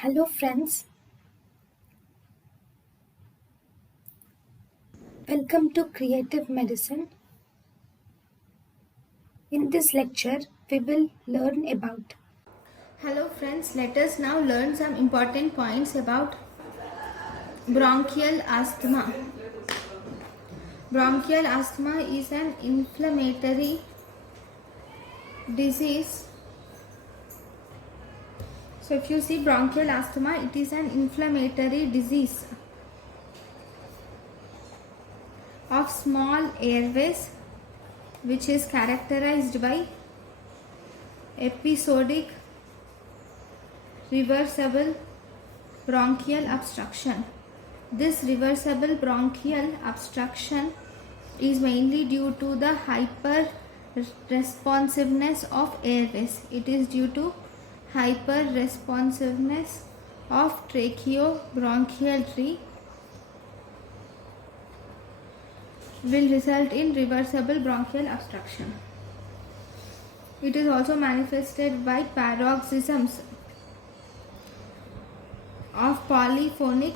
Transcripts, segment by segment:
Hello friends, welcome to Creative Medicine. In this lecture, we will learn about. Hello friends, let us now learn some important points about bronchial asthma. Bronchial asthma is an inflammatory disease. So if you see bronchial asthma, it is an inflammatory disease of small airways which is characterized by episodic reversible bronchial obstruction. This reversible bronchial obstruction is mainly due to the hyper responsiveness of airways. It is due to hyper responsiveness of tracheobronchial tree will result in reversible bronchial obstruction. It is also manifested by paroxysms of polyphonic.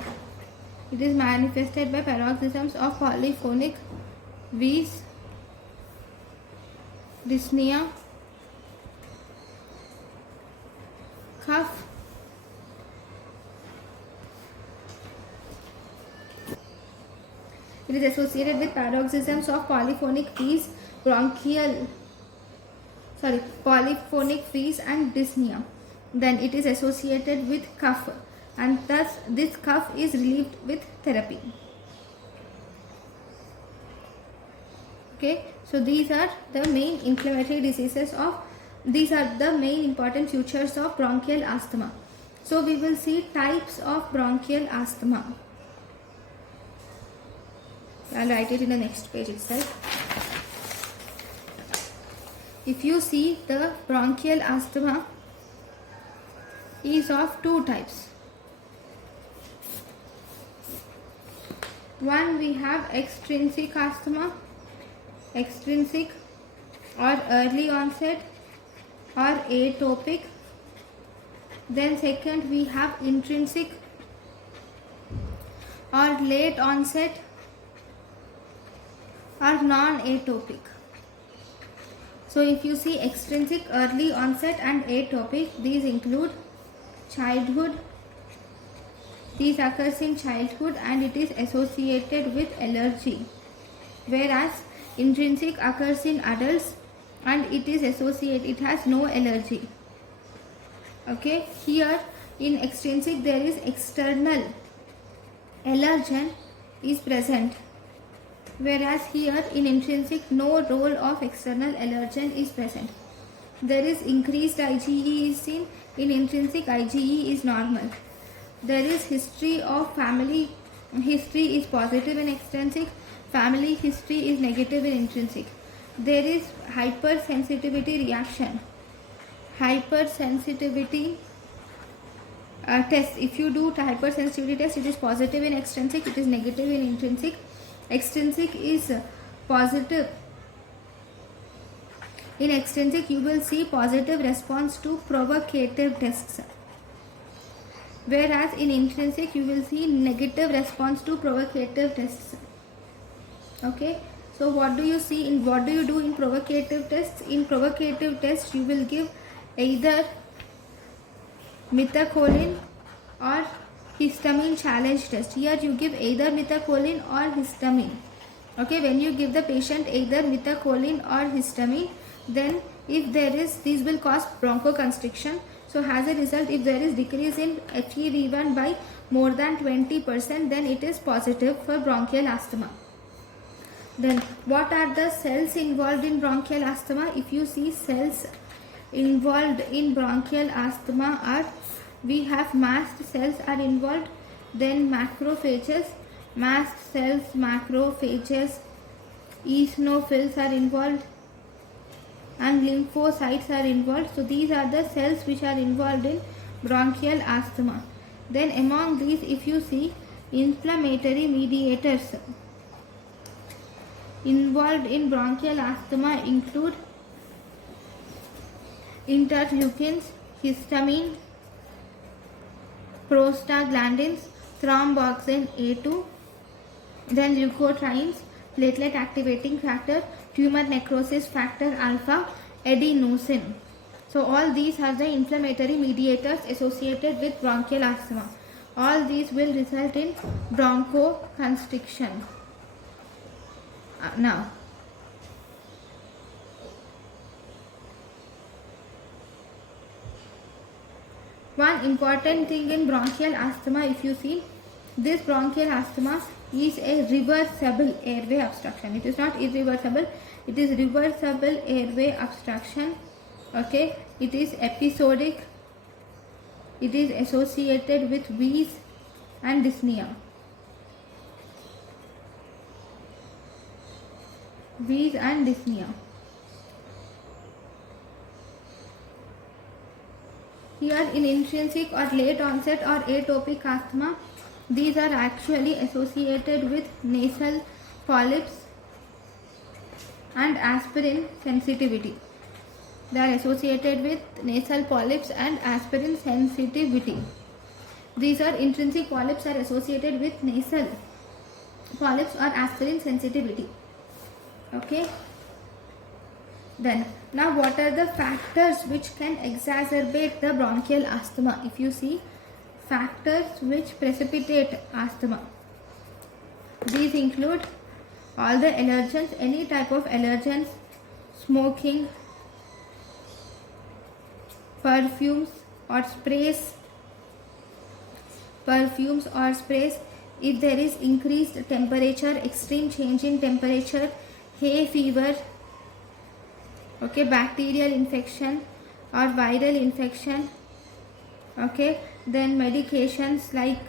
It is manifested by paroxysms of polyphonic wheeze, dyspnea, cough, it is associated with paroxysms of polyphonic wheeze, polyphonic wheeze and dyspnea. Then it is associated with cough, and thus this cough is relieved with therapy. Okay, so these are the main inflammatory diseases of, these are the main important features of bronchial asthma. So we will see types of bronchial asthma. I'll write it in the next page itself. If you see, the bronchial asthma is of two types. One, we have extrinsic asthma, extrinsic or early onset or atopic. Then second, we have intrinsic or late onset or non-atopic. So if you see extrinsic, early onset and atopic, these include childhood. These occurs in childhood and it is associated with allergy. Whereas intrinsic occurs in adults and it is associated, it has no allergy. Okay, here in extrinsic there is external allergen is present, whereas here in intrinsic no role of external allergen is present. There is increased IgE is seen. In intrinsic, IgE is normal. There is history of family history is positive in extrinsic, family history is negative in intrinsic. There is hypersensitivity reaction, hypersensitivity test. If you do hypersensitivity test, it is positive in extrinsic, it is negative in intrinsic. Extrinsic is positive. In extrinsic, you will see positive response to provocative tests, whereas in intrinsic you will see negative response to provocative tests. Okay, so what do you do in provocative tests? In provocative tests you will give either methacholine or histamine challenge test. Here you give either methacholine or histamine. Okay, when you give the patient either methacholine or histamine, then if there is, these will cause bronchoconstriction. So as a result, if there is decrease in FEV1 by more than 20%, then it is positive for bronchial asthma. Then what are the cells involved in bronchial asthma? If you see, cells involved in bronchial asthma are, we have mast cells are involved, then macrophages, mast cells, macrophages, eosinophils are involved, and lymphocytes are involved. So these are the cells which are involved in bronchial asthma. Then among these, if you see, inflammatory mediators involved in bronchial asthma include interleukins, histamine, prostaglandins, thromboxane A2, then leukotrienes, platelet activating factor, tumor necrosis factor alpha, adenosine. So all these are the inflammatory mediators associated with bronchial asthma. All these will result in bronchoconstriction. Now, one important thing in bronchial asthma, if you see, this bronchial asthma is a reversible airway obstruction. It is not irreversible, it is reversible airway obstruction. Okay, it is episodic, it is associated with wheeze and dyspnea. Wheeze and dyspnea. Here in intrinsic or late onset or atopic asthma, these are actually associated with nasal polyps and aspirin sensitivity. They are associated with nasal polyps and aspirin sensitivity. These are intrinsic polyps are associated with nasal polyps or aspirin sensitivity. Okay. Then, now what are the factors which can exacerbate the bronchial asthma? If you see, factors which precipitate asthma, these include all the allergens, any type of allergens, smoking, perfumes or sprays, if there is increased temperature, extreme change in temperature, hay fever, okay, bacterial infection or viral infection, okay, then medications like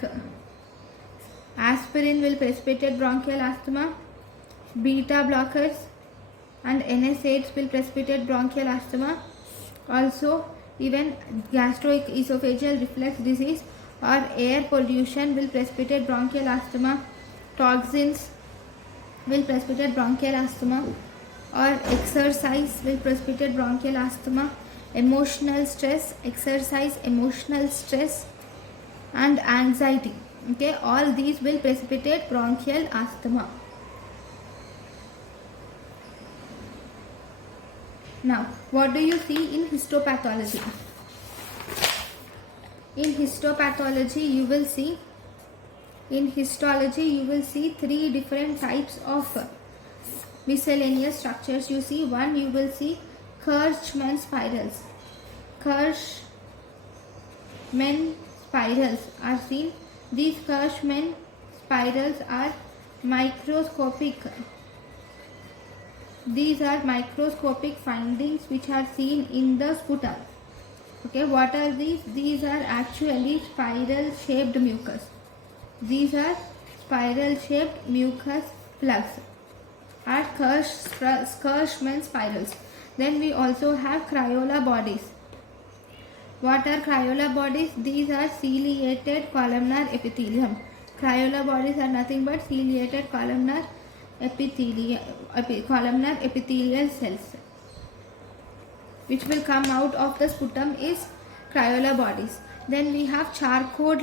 aspirin will precipitate bronchial asthma, beta blockers and NSAIDs will precipitate bronchial asthma. Also, even gastroesophageal reflux disease or air pollution will precipitate bronchial asthma. Toxins will precipitate bronchial asthma, or exercise will precipitate bronchial asthma. Emotional stress, exercise, emotional stress and anxiety, okay, all these will precipitate bronchial asthma. Now, what do you see in histopathology? In histopathology, you will see, in histology, you will see three different types of miscellaneous structures. You see, one, you will see Kirschmann spirals. Kirschmann spirals are seen. These Kirschmann spirals are microscopic. These are microscopic findings which are seen in the sputum. Okay, what are these? These are actually spiral shaped mucus. These are spiral shaped mucus plugs are Kirschmann spirals. Then we also have Crayola bodies. What are Crayola bodies? These are ciliated columnar epithelium. Crayola bodies are nothing but ciliated columnar epithelial cells. Which will come out of the sputum is Crayola bodies. Then we have charcoal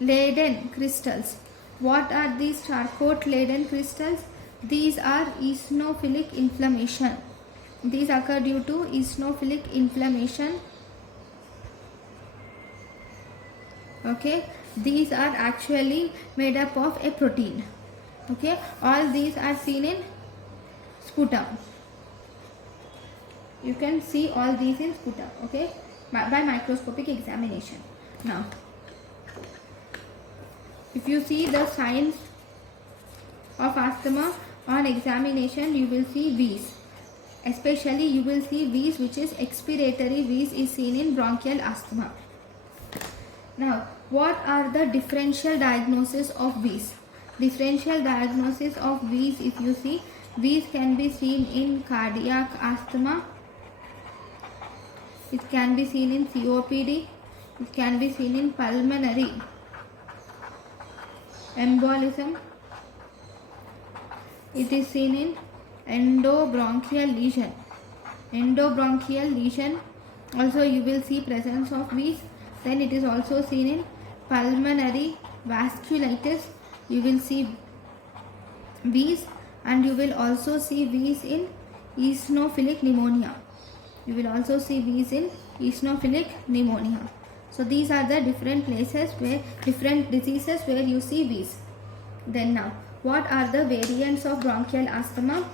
laden crystals. What are these charcoal laden crystals? These are eosinophilic inflammation. These occur due to eosinophilic inflammation. Okay, these are actually made up of a protein. Okay, all these are seen in sputum. You can see all these in sputum, okay, by microscopic examination. Now, if you see the signs of asthma on examination, you will see wheeze. Especially you will see wheeze, which is expiratory wheeze, is seen in bronchial asthma. Now, what are the differential diagnosis of wheeze? Differential diagnosis of wheeze, if you see, wheeze can be seen in cardiac asthma. It can be seen in COPD. It can be seen in pulmonary embolism. It is seen in endobronchial lesion. Also you will see presence of wheeze. Then it is also seen in pulmonary vasculitis. You will see V's, and you will also see V's in eosinophilic pneumonia. You will also see V's in eosinophilic pneumonia. So these are the different places where different diseases where you see V's. Then now, what are the variants of bronchial asthma?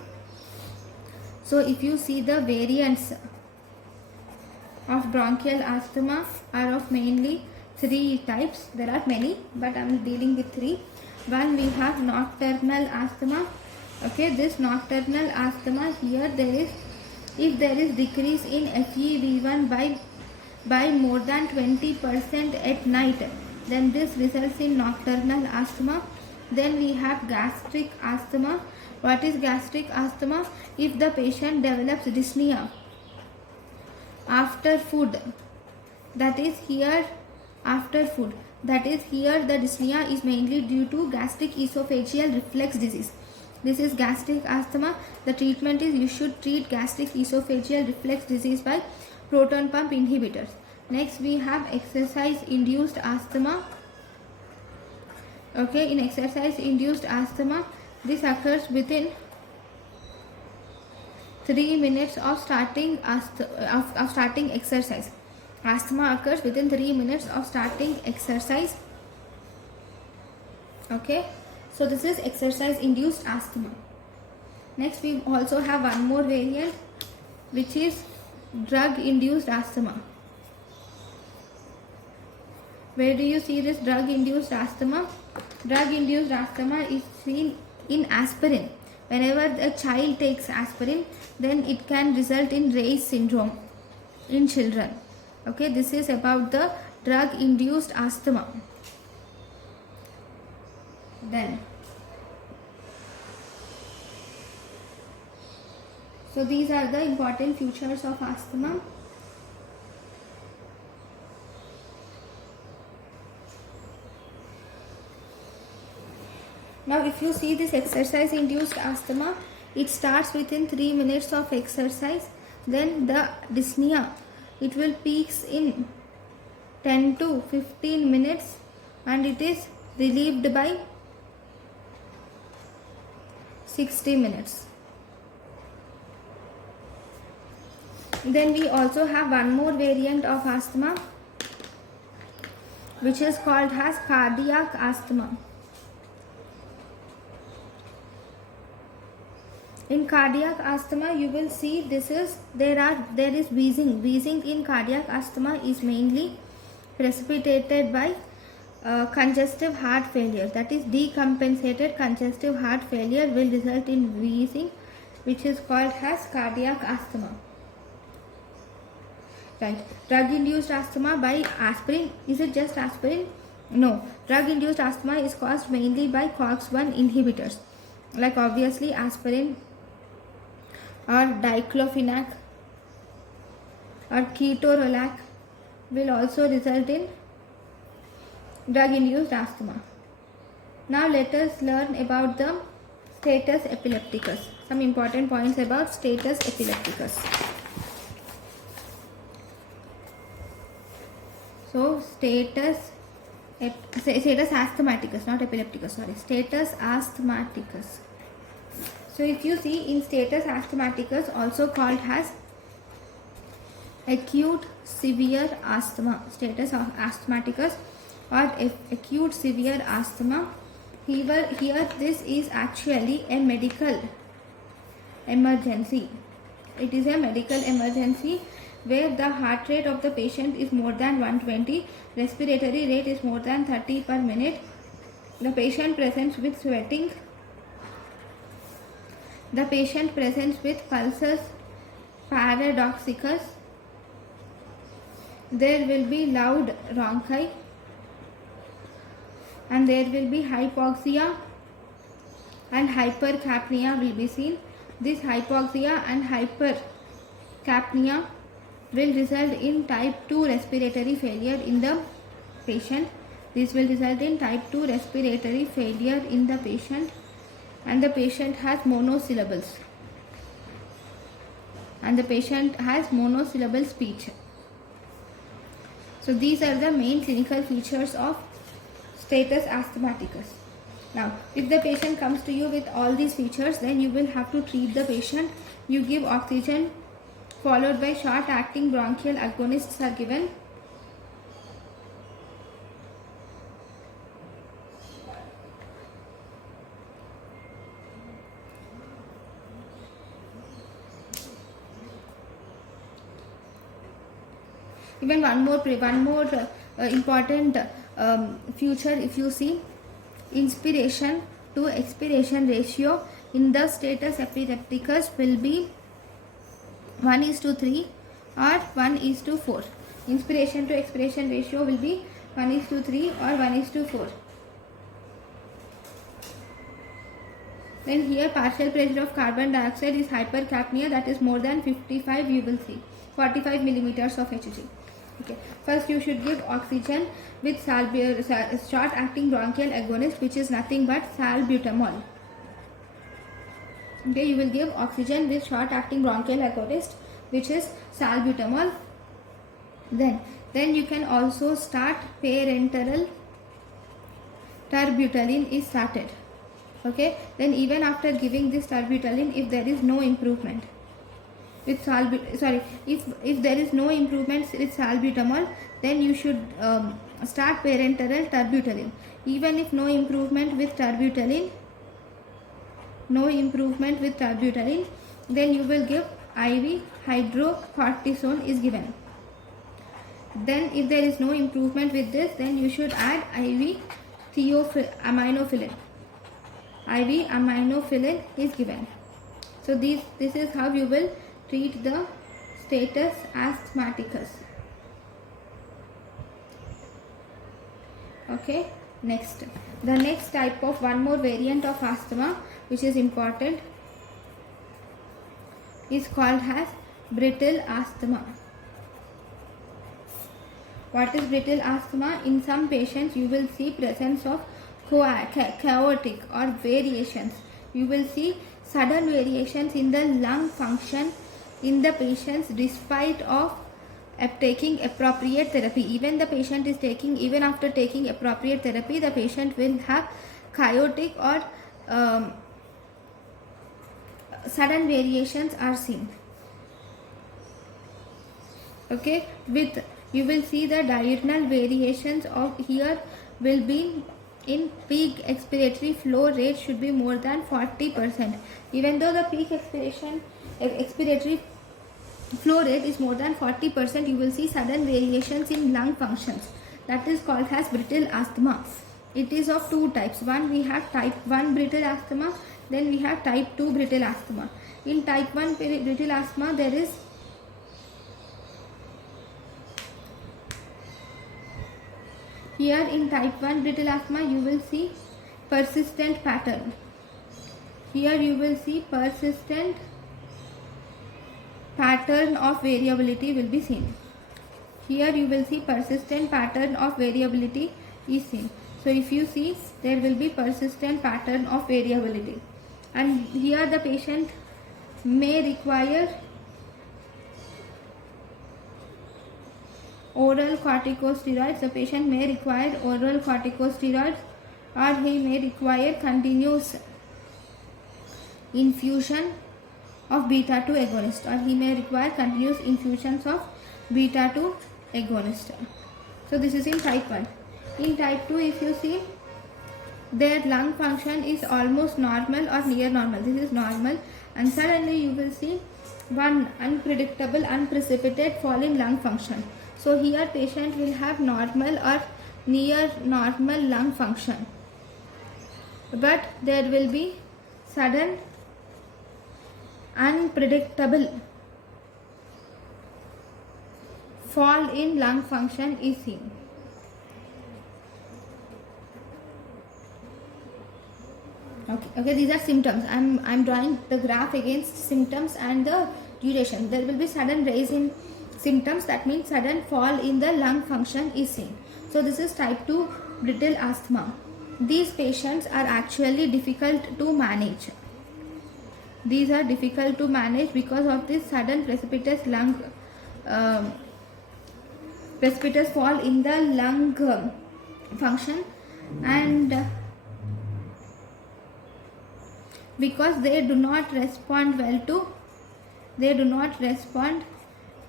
So if you see the variants of bronchial asthma are of mainly three types. There are many, but I am dealing with three. One, we have nocturnal asthma. Okay, this nocturnal asthma, here there is, if there is decrease in FEV1 by more than 20% at night, then this results in nocturnal asthma. Then we have gastric asthma. What is gastric asthma? If the patient develops dyspnea after food, that is here after food, that is here the dyspnea is mainly due to gastric esophageal reflux disease. This is gastric asthma. The treatment is, you should treat gastric esophageal reflux disease by proton pump inhibitors. Next we have exercise induced asthma. Okay, in exercise induced asthma, this occurs within 3 minutes of starting exercise. Asthma occurs within 3 minutes of starting exercise. Okay, so this is exercise induced asthma. Next we also have one more variant, which is drug induced asthma. Where do you see this drug induced asthma? Drug induced asthma is seen in aspirin. Whenever a child takes aspirin, then it can result in Ray's syndrome in children. Okay, this is about the drug induced asthma. Then, so these are the important features of asthma. Now if you see this exercise induced asthma, it starts within 3 minutes of exercise. Then the dyspnea, it will peaks in 10 to 15 minutes and it is relieved by 60 minutes. Then we also have one more variant of asthma, which is called as cardiac asthma. In cardiac asthma, you will see there is wheezing. Wheezing in cardiac asthma is mainly precipitated by congestive heart failure. That is, decompensated congestive heart failure will result in wheezing, which is called as cardiac asthma. Right. Drug induced asthma by aspirin. Is it just aspirin? No. Drug induced asthma is caused mainly by COX-1 inhibitors, like obviously aspirin or diclofenac or ketorolac will also result in drug induced asthma. Now let us learn about the status epilepticus. Some important points about status epilepticus. So status asthmaticus, not epilepticus, sorry, status asthmaticus. So if you see in status asthmaticus, also called as acute severe asthma, status asthmaticus or acute severe asthma, here this is actually a medical emergency. It is a medical emergency where the heart rate of the patient is more than 120, respiratory rate is more than 30 per minute, the patient presents with sweating, the patient presents with pulses paradoxicus, there will be loud rhonchi, and there will be hypoxia and hypercapnia will be seen. This hypoxia and hypercapnia will result in type 2 respiratory failure in the patient. This will result in type 2 respiratory failure in the patient, and the patient has monosyllables, and the patient has monosyllable speech. So these are the main clinical features of status asthmaticus. Now, if the patient comes to you with all these features, then you will have to treat the patient. You give oxygen followed by short acting bronchial agonists are given. Even one more important feature, if you see, inspiration to expiration ratio in the status epilepticus will be 1:3 or 1:4. Inspiration to expiration ratio will be 1:3 or 1:4. Then here partial pressure of carbon dioxide is hypercapnia, that is more than 55, you will see 45 millimeters of Hg. Okay. First you should give oxygen with short acting bronchial agonist, which is nothing but salbutamol. Okay, you will give oxygen with short acting bronchial agonist, which is salbutamol. Then you can also start parenteral terbutaline is started. Okay, then even after giving this terbutaline, if there is no improvement with if there is no improvement with salbutamol, then you should start parenteral terbutaline. Even if no improvement with terbutaline, then you will give IV hydrocortisone is given. Then if there is no improvement with this, then you should add IV aminophylline. IV aminophylline is given. So this is how you will treat the status asthmaticus. Okay, next, the next type of one more variant of asthma which is important is called as brittle asthma. What is brittle asthma? In some patients you will see presence of chaotic or variations. You will see sudden variations in the lung function in the patients despite of taking appropriate therapy. Even after taking appropriate therapy, the patient will have chaotic or sudden variations are seen. Okay, you will see the diurnal variations of here will be in peak expiratory flow rate should be more than 40%. Even though the peak expiratory flow rate is more than 40%, you will see sudden variations in lung functions. That is called as brittle asthma. It is of two types. One, we have type 1 brittle asthma, then we have type 2 brittle asthma. In type 1 brittle asthma, there is here in type 1 brittle asthma, you will see persistent pattern. Here you will see persistent pattern of variability will be seen. Here you will see persistent pattern of variability is seen. So if you see, there will be persistent pattern of variability. And here the patient may require oral corticosteroids. The patient may require oral corticosteroids, or he may require continuous infusion of beta-2 agonist, or he may require continuous infusions of beta-2 agonist. So this is in type 1. In type 2, if you see, their lung function is almost normal or near normal. This is normal, and suddenly you will see one unpredictable, unprecipitate fall in lung function. So here patient will have normal or near normal lung function, but there will be sudden unpredictable fall in lung function is seen. Okay, these are symptoms. I'm drawing the graph against symptoms and the duration. There will be sudden rise in symptoms, that means sudden fall in the lung function is seen. So this is type 2 brittle asthma. These patients are actually difficult to manage. These are difficult to manage because of this sudden precipitous lung precipitous fall in the lung function, and because they do not respond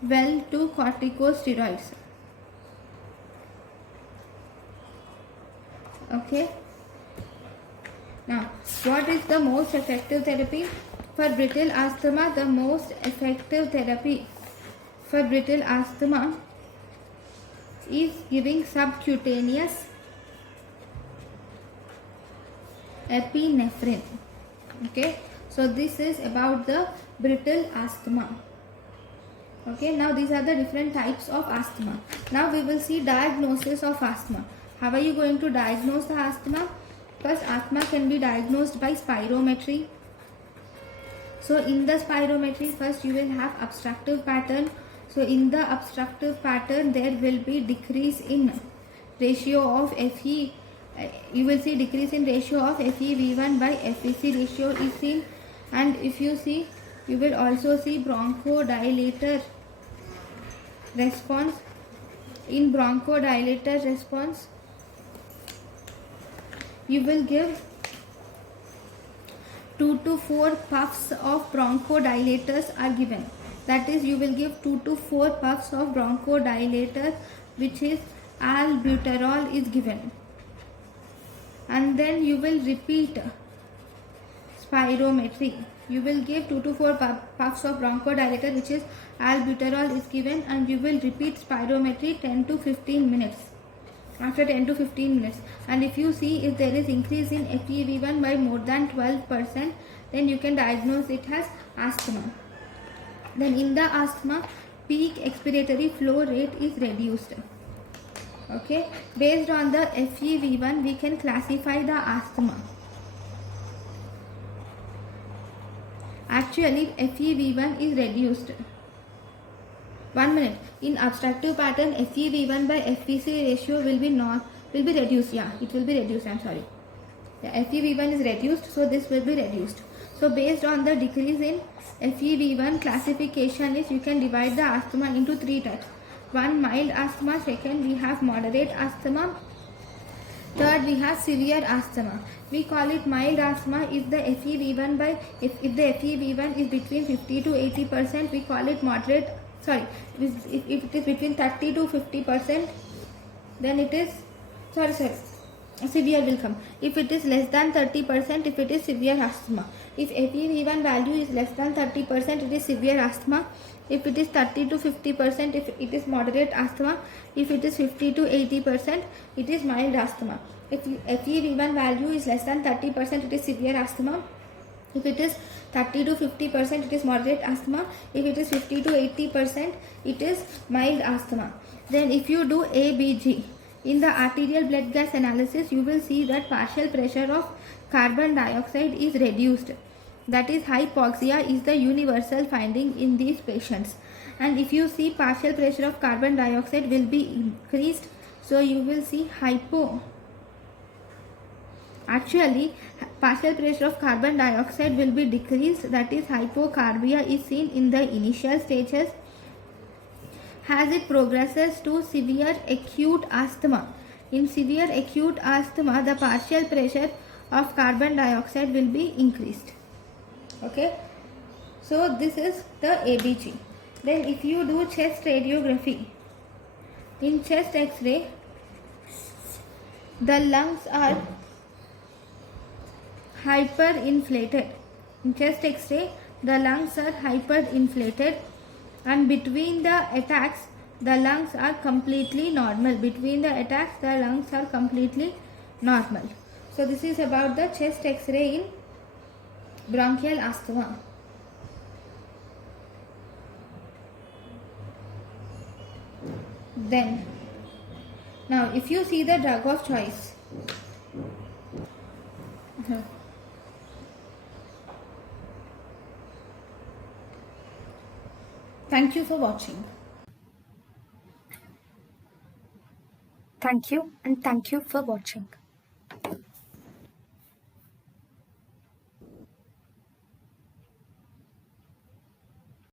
well to corticosteroids. Okay. Now, what is the most effective therapy for brittle asthma? The most effective therapy for brittle asthma is giving subcutaneous epinephrine. Okay, so this is about the brittle asthma. Okay, now these are the different types of asthma. Now we will see diagnosis of asthma. How are you going to diagnose the asthma? First, asthma can be diagnosed by spirometry. So in the spirometry, first you will have obstructive pattern. So in the obstructive pattern, there will be decrease in ratio of FE. You will see decrease in ratio of FeV1 by FVC ratio is seen, and if you see, you will also see bronchodilator response. In bronchodilator response, you will give 2 to 4 puffs of bronchodilators are given. That is, you will give 2 to 4 puffs of bronchodilator, which is albuterol is given, and then you will repeat spirometry. You will give 2 to 4 puffs of bronchodilator, which is albuterol is given, and you will repeat spirometry 10 to 15 minutes. After 10 to 15 minutes, and if you see if there is increase in FeV1 by more than 12%, then you can diagnose it as asthma. Then in the asthma, peak expiratory flow rate is reduced. Okay, based on the FeV1 we can classify the asthma. Actually, FeV1 is reduced. 1 minute. In obstructive pattern, FeV1 by FVC ratio will be reduced. Yeah, it will be reduced. I'm sorry. The FeV1 is reduced, so this will be reduced. So based on the decrease in FeV1, classification is you can divide the asthma into 3 types. One, mild asthma. Second, we have moderate asthma. Third, we have severe asthma. We call it mild asthma if the FeV1 by if the FeV1 is between 50 to 80%. We call it moderate. Sorry, if it is between 30 to 50%, then it is severe will come. If it is less than 30%, if it is severe asthma. If FeV1 value is less than 30%, it is severe asthma. If it is 30 to 50%, if it is moderate asthma. If it is 50 to 80%, it is mild asthma. If FeV1 value is less than 30%, it is severe asthma. If it is 30 to 50%, it is moderate asthma. If it is 50 to 80%, it is mild asthma. Then if you do ABG, in the arterial blood gas analysis, you will see that partial pressure of carbon dioxide is reduced. That is, hypoxia is the universal finding in these patients. And if you see partial pressure of carbon dioxide will be increased, so you will see Actually, partial pressure of carbon dioxide will be decreased, that is hypocarbia is seen in the initial stages. As it progresses to severe acute asthma, in severe acute asthma, the partial pressure of carbon dioxide will be increased. Okay, so this is the ABG. Then if you do chest radiography, in chest X-ray, the lungs are hyperinflated. In chest X-ray, the lungs are hyperinflated, and between the attacks, the lungs are completely normal. Between the attacks, the lungs are completely normal. So this is about the chest X-ray in bronchial asthma. Then, now if you see the drug of choice, thank you for watching. Thank you, and thank you for watching.